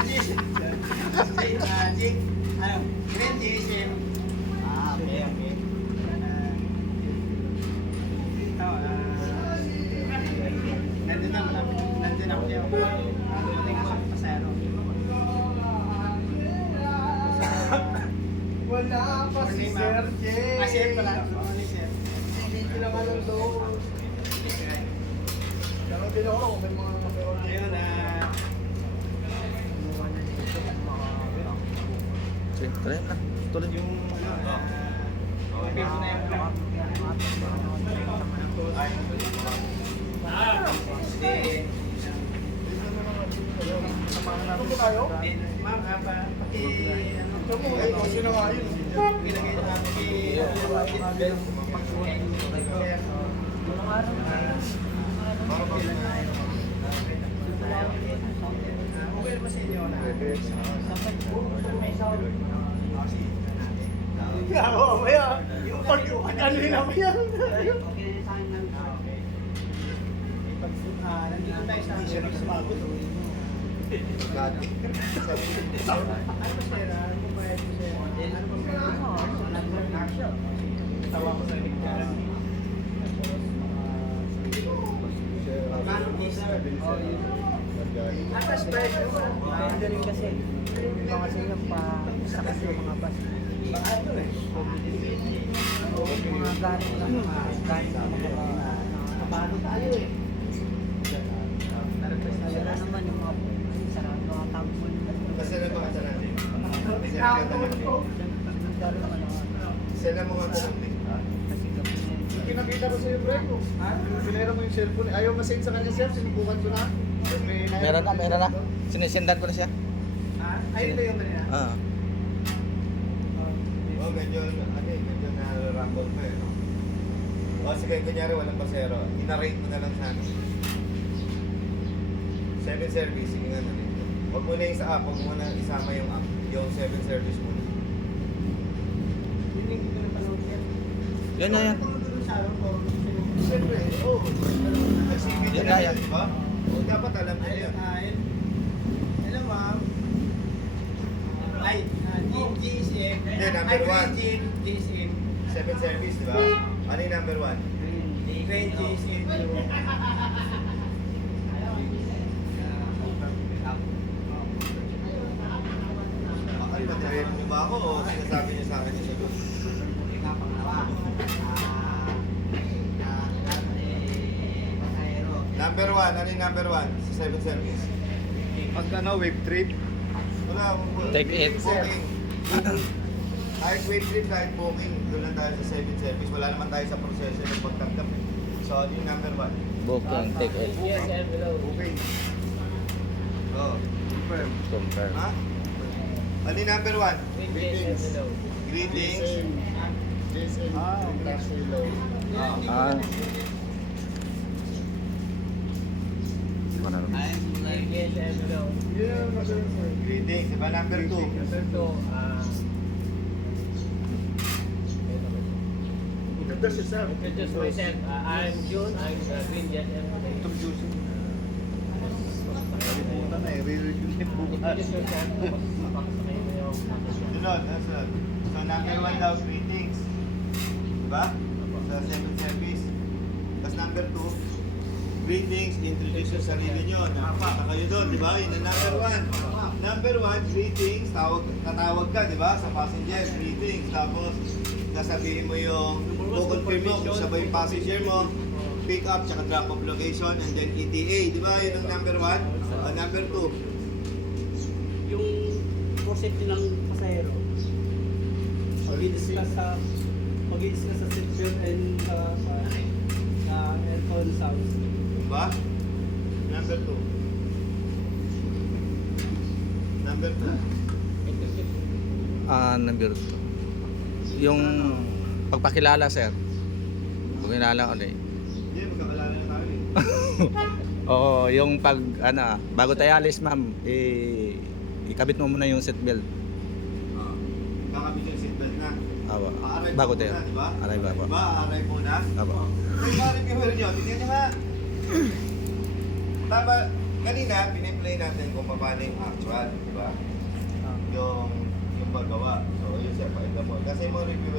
Green GSM. Okay. Ito, nandun ako dyan. Nandun ako sa pasero. Wala pa si Sir J. Sir pala. Sir. Hindi naman ang doon. Pero din ako kung may mga kape-order. Ayun, Siyempre na. Tulad yung okay po na yung plan. Ano tayo? Ma'am, paki... Ito mo, kasi na nga yun. Ilagay na natin okay naman sa inyo na. Ako, maya. Pag ano yun ako yan. Nandito tayo sa service bago. Ano ba sir? Ano ba sir? Tawa ko sa ligtas. Paano po sir? Atas ba ito? Galing kasi. Iba kasi yung sakas yung mga bus. Mga galing lang Paano tayo eh? Wala naman yung mga sarang mga tambol. Kasi na ba ka natin? Sila mo nga natin. Kinakita ko sa'yo, Brek. Pinera mo yung cellphone. Ayaw masend sa kanya, sir. Sinubukan ko na. Meron na. Sinisendan ko na siya. Ayun ba yung kanina? Ah. Oh, medyo na-rumble pa eh. No? O sige, kunyari walang pasero. Ina-rate mo na lang sa akin. 7 service, sige nga na rin. Huwag mo na yung sa app, huwag mo na isama yung app. Yung 7 service mo. Hindi ko na panood yan. Yan na yan. Siyempre, oo. Nag-CV Yan nila na yan. yan, di ba? O dapat alam nila yun. Hello ma'am. Ay, GSM. Hindi, number one. GSM. 7 service, di ba? Ano yung number 1? Green GSM. Ay, material niyo ba ako o sinasabi niyo sa akin yung sagot? Number 1, ano yung number 1 sa 7 service? Pag wave trip. Wala, Take it. booking. Kahit wave trip, kahit booking, doon lang tayo sa 7 service. Wala naman tayo sa proseso ng pagtanggap. So, ano yung number 1? Booking, take it. Booking. Oh. Confirm. Ha? Ano yung number 1? Greetings. Greetings. JSM. Hello. Ah. Ano na? Yeah, masarap sir. Greetings. Diba number 2? Ganda siya, sir. Introduce myself. I'm June. I'm Green Jet Itong juice. Kalimutan na eh. Re-review bukas. Introduce yourself. Papakasakay mo yung Sunod, sunod. So, number 1 daw, greetings. Diba? Sa 7 service. Tapos number 2, greetings, introduce yung sarili nyo. Nakapa kayo doon, di ba? Yun ang number 1. Number 1, greetings, tatawag ka, di ba? Sa passenger, greetings. Tapos, sasabihin mo yung, kukonfirm mo kung sabay yung passenger mo, pick up, tsaka drop off location, and then ETA, di ba? Yun ang number 1. Number 2, Yung porsyento ng pasahero, mag-i-discuss sa seatbelt and aircon sounds. di ba? Number 2. Number 2. Number 2. Yung pagpakilala, sir. Pagkilala ulit. Hindi, magkakalala na tayo eh. Oo, yung bago tayo alis, ma'am, ikabit mo muna yung seatbelt. Kakabit yung seatbelt na. Awa. Aaray Bago muna, tayo. di ba? Aray bago. Diba? Aaray muna. Awa. Ay, bakit yung meron nyo? Tingnan nyo nga. Tama. Kanina, piniplay natin kung paano yung actual, di ba? Yung paggawa. So, yun sir, pakita mo. Kasi yung mga review